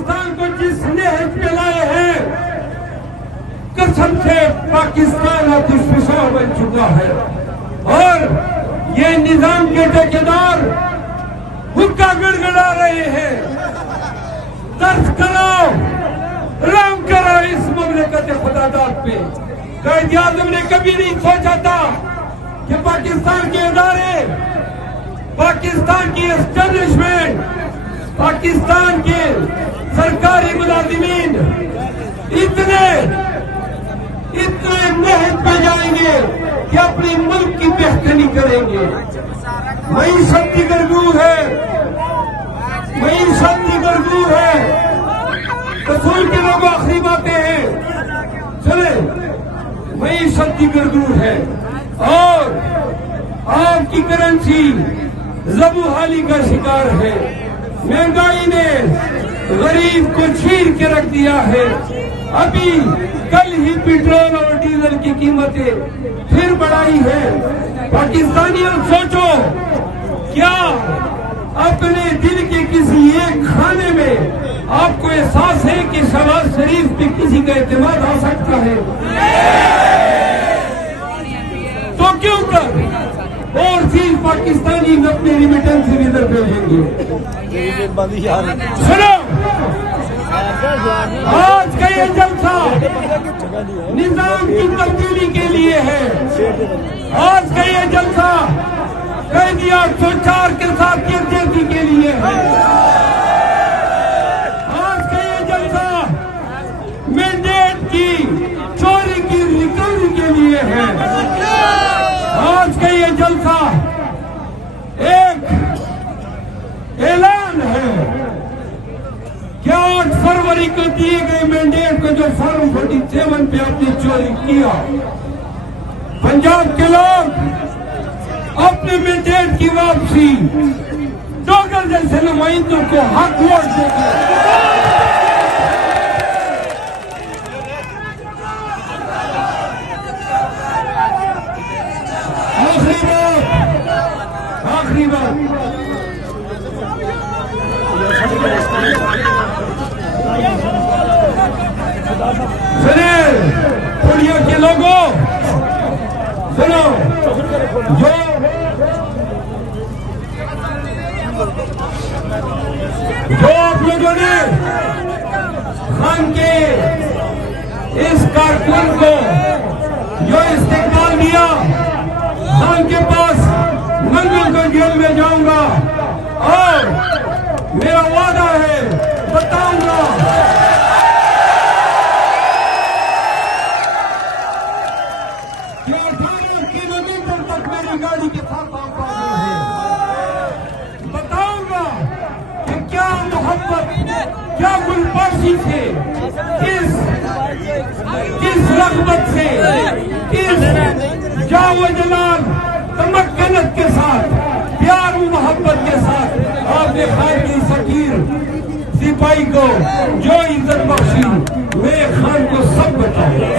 पाकिस्तान को जिस नहज पे लाए हैं, कसम से पाकिस्तान अब दुश्मन बन चुका है। और ये निजाम के ठेकेदार हुक्का गड़गड़ा रहे हैं। दर्ज करो, रहम करो इस मुमलिकत खुदादाद पे। कायद आज़म ने कभी नहीं सोचा था कि पाकिस्तान के इदारे, पाकिस्तान की एस्टेब्लिशमेंट, पाकिस्तान के सरकारी मुलाजिमीन इतने नहज पे जाएंगे कि अपनी मुल्क की बेहतरी करेंगे। मईशत की गरगूर है, मईशत की गरगूर है। रसूल के लोग आखिरी बातें हैं, चले मईशत की गरगूर है। और आपकी करेंसी ज़बूहाली का शिकार है। महंगाई ने गरीब को छीन के रख दिया है। अभी कल ही पेट्रोल और डीजल की कीमतें फिर बढ़ाई है। पाकिस्तानियों सोचो, क्या अपने दिल के किसी एक खाने में आपको एहसास है कि शहबाज शरीफ पे किसी का एतमाद आ सकता है? तो क्यों कर और चीज पाकिस्तानी अपने रिमिटेंस से इधर भेजेंगे? सुनो, आज का ये जलसा निजाम की तब्दीली के लिए है। आज का ये जलसा कैदी 804 के साथ गिरफ्तारी के लिए है। आज का ये जलसा मैंडेट की चोरी की रिकवरी के लिए है। आज का ये जलसा एक ऐलान है कि 8 फरवरी को दिए गए मैंडेट को जो फॉर्म 47 पे आपने चोरी किया, पंजाब के लोग अपने मैंडेट की वापसी डोगर जैसे नुमाइंदों को हक वोट देंगे। आखिरी बात, सुनिए दुनिया के लोगों, सुनो, जो आप लोगों ने खान के इस कारकुन को जो इस्तेमाल दिया, खान के पास मंगल को जेल में जाऊंगा और मेरा वादा है, बताऊंगा कि 18 किलोमीटर तक मेरी गाड़ी के साथ आप आ हैं। बताऊंगा कि क्या मोहब्बत, क्या गुलबाशी से, किस रग़बत से, किस जाओ जलाल तमक्कनत के साथ, प्यार और मोहब्बत के साथ आपने खान की फकीर सिपाही को जो इज्जत बख्शी, मैं खान को सब बताऊंगा।